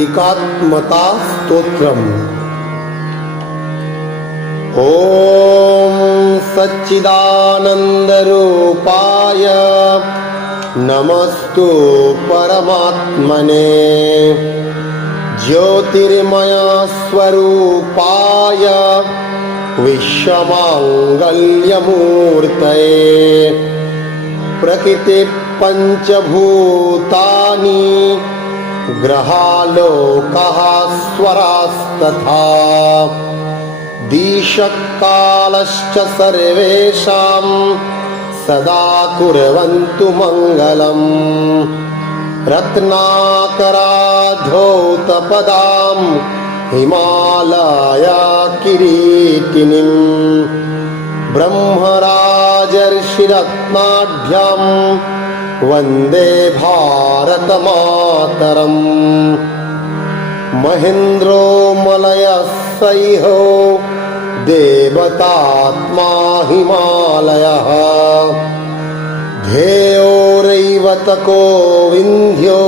एकात्मता स्तोत्रम्। ॐ सच्चिदानन्दरूपाय नमस्तु परमात्मने, ज्योतिर्मयस्वरूपाय विश्वमाङ्गल्यमूर्तये, प्रकृतिपञ्चभूतानि ग्रहालोकाः स्वरास्तथा दिशकालश्च सर्वेषां सदा कुर्वन्तु मङ्गलम्। रत्नाकराधौतपदां हिमालया किरीटिनीं, ब्रह्मराजर्षिरत्नाढ्यं वन्दे भारतमातरम्। महेन्द्रो मलयसैहो देवतात्मा हिमालयः, धेयोरैवतको विन्ध्यो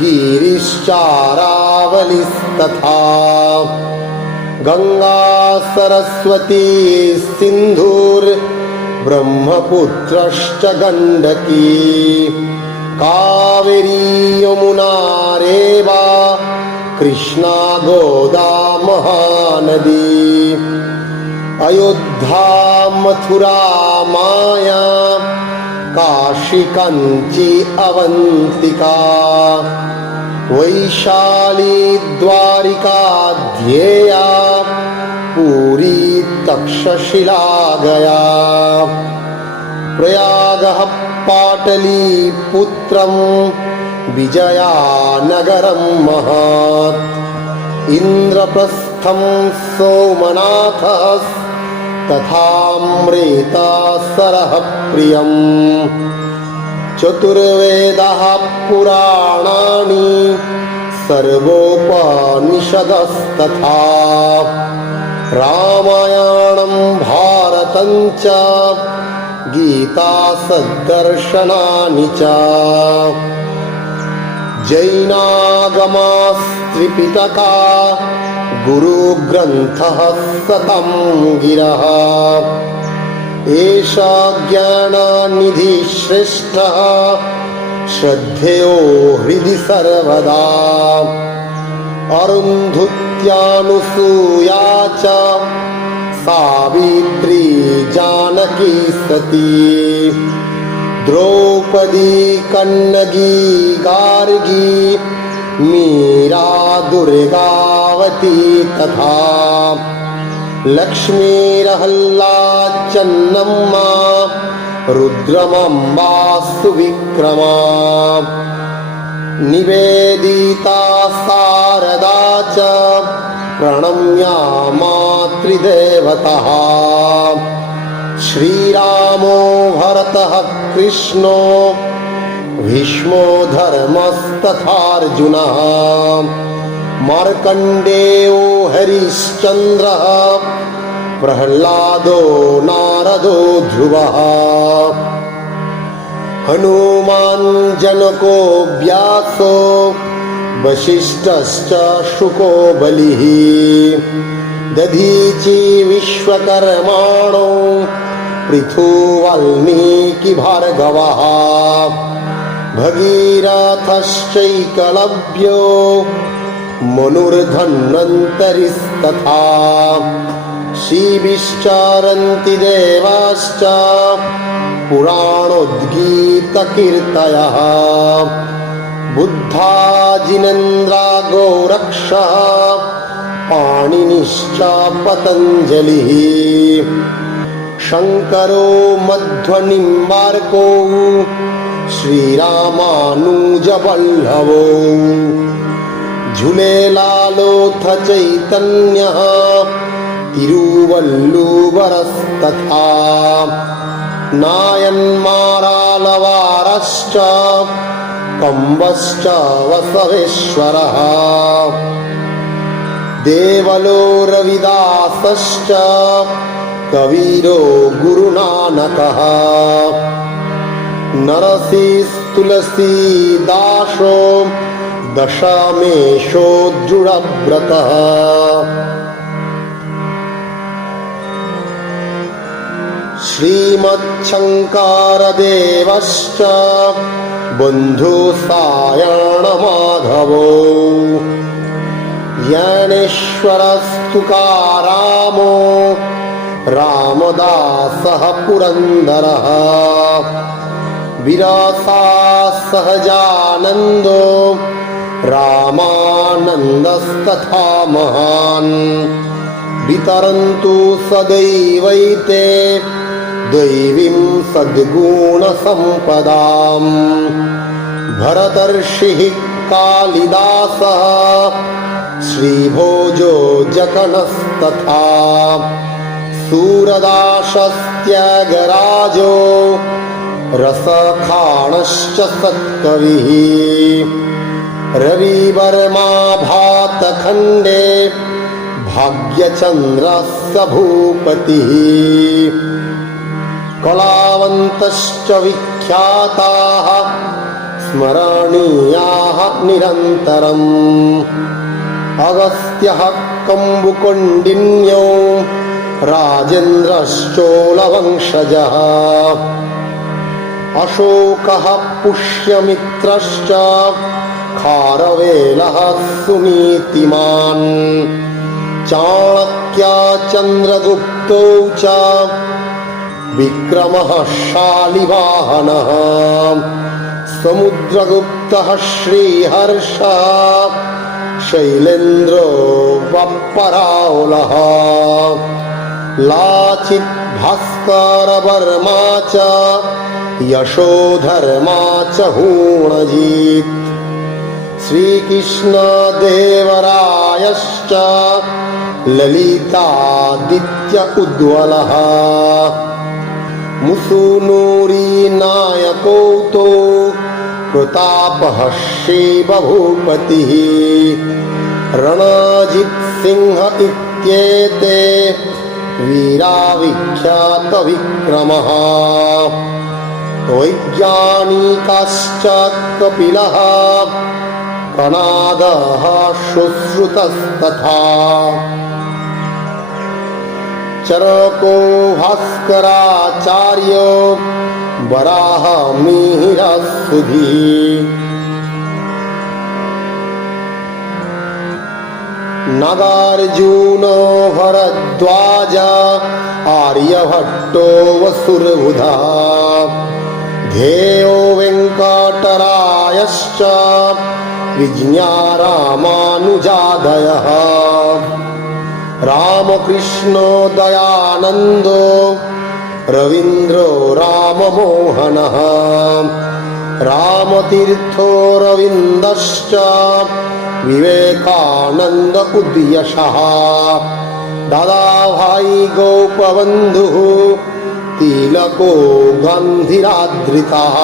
गिरिश्चारावलिस्तथा, गङ्गा सरस्वती सिन्धुर्ब्रह्मपुत्रश्च गण्डकी, कावेरी यमुना रेवा कृष्णा गोदा महानदी। अयोध्या मथुरा माया काशी काञ्ची अवन्तिका, वैशाली द्वारिका ध्येया पुरी तक्षशिला गया। प्रयागः पाटलीपुत्रं विजयानगरं महत्, इन्द्रप्रस्थं सोमनाथः तथामृतसरः प्रियम्। चतुर्वेदः पुराणानि सर्वोपनिषदस्तथा, रामायणं भारतं च गीता सद्दर्शनानि च। जैनागमास्त्रिपिटका गुरुग्रन्थः शतं गिरः, एषा ज्ञाननिधिः श्रेष्ठः श्रद्धेयो हृदि सर्वदा। अरुन्धुत्यानुसूया च सावित्री जानकी सती, द्रौपदी कन्नगी गार्गी मीरा दुर्गावती तथा, लक्ष्मीरहल्ला चन्नम्मा रुद्रमम्बा सुविक्रमा, निवेदिता शारदा च प्रणम्या मातृदेवतः। श्रीरामो भरतः कृष्णो भीष्मो धर्मस्तथार्जुनः, मार्कण्डेयो हरिश्चन्द्रः प्रह्लादो नारदो ध्रुवः, हनुमान् जनको व्यासो वसिष्ठश्च शुको बलिः, दधीचि विश्वकर्माणो पृथु वाल्मीकि भार्गवः, भगीरथश्चैकलव्यो मनुर्धन्वन्तरिस्तथा, शिविश्चरन्ति देवाश्च पुराणोद्गीतकीर्तयः, बुद्धा जिनेन्द्रा गोरक्षः पाणिनिश्च पतञ्जलिः, शङ्करो मध्वनिम्बार्को श्रीरामानुजवल्लभो, झूलेलालोऽथ चैतन्यः तिरुवल्लुवरस्तथा, नायन्मारालवारश्च कम्बश्च वसवेश्वरः, देवलो रविदासश्च कवीरो गुरुनानकः, नरसी तुलसीदासो दशमेशो दृढव्रतः श्रीमच्छङ्करदेवश्च बन्धुसायणमाधवो ज्ञानेश्वरस्तुकारामो रामदासः पुरन्दरः विरसा सहजानन्दो रामानन्दस्तथा महान् वितरन्तु सदैवैते दैवीं सद्गुणसम्पदाम् भरतर्षिः कालिदासः श्रीभोजो जकनस्तथा सूरदासस्त्यागराजो रसखाणश्च सत्कविः रविवर्मा भातखण्डे भाग्यचन्द्रस्य भूपतिः कलावन्तश्च विख्याताः स्मरणीयाः निरन्तरम् अगस्त्यः कम्बुकोण्डिन्यो राजेन्द्रश्चोलवंशजः अशोकः पुष्यमित्रश्च खारवेलः सुनीतिमान् चाणक्य चन्द्रगुप्तो च विक्रमः शालिवाहनः समुद्रगुप्तः श्रीहर्षः शैलेन्द्रो वप्पराओलः लाचित् भास्करवर्मा च यशोधर्मा च हूणजित् श्रीकृष्णदेवरायश्च ललितादित्य उद्वलः मुसुनूरीनायकौ तो प्रतापः शिवभूपतिः रणजित्सिंह इत्येते वीरा विख्यातविक्रमः वैज्ञानिकाश्च कपिलः कणादः शुश्रुतस्तथा चरको भास्कराचार्यो वराहमिहिरसुधीः नागार्जुनो भरद्वाज आर्यभट्टो वसुरबुधः ध्येयो वेङ्कटरायश्च विज्ञारामानुजादयः रामकृष्णो दयानन्दो रवीन्द्रो राममोहनः रामतीर्थो रवीन्द्रश्च विवेकानन्द उद्यशः दादाभाई गोपबन्धुः तिलको गन्धिराद्रितः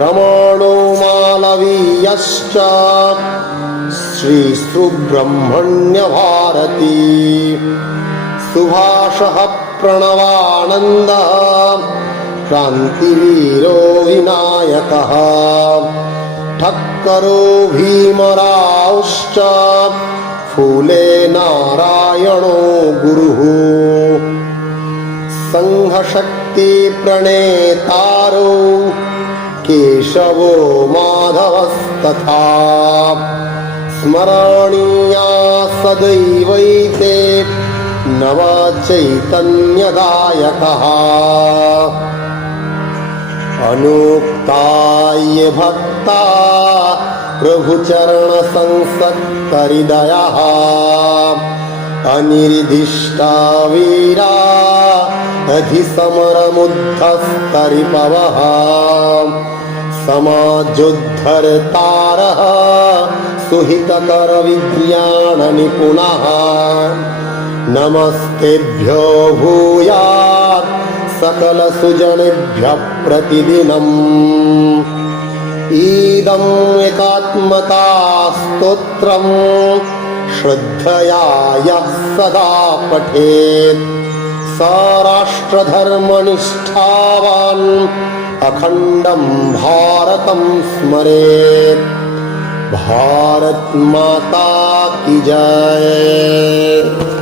रमणो मालवीयश्च श्रीसुब्रह्मण्यभारती सुभाषः प्रणवानन्दः क्रान्तिवीरो विनायकः ठक्करो भीमरावश्च फूले नारायणो गुरुः संघशक्ति प्रणेतारो केशवो माधवस्तथा स्मरणीया सदैवैते नवचैतन्यदायकः अनुक्ताय भक्ता प्रभुचरणसंसक्तहृदयः अनिर्दिष्टा वीरा अधिसमरमुद्धस्तरिपवः समाजोद्धरतारः सुहितकरविज्ञाननिपुणः नमस्तेभ्यो भूयात् सकलसुजनेभ्यः प्रतिदिनम् इदम् एकात्मता स्तोत्रम् श्रद्धया यः सदा पठेत् स राष्ट्रधर्मनिष्ठावान् अखण्डं भारतं स्मरेत् भारत माता की जय।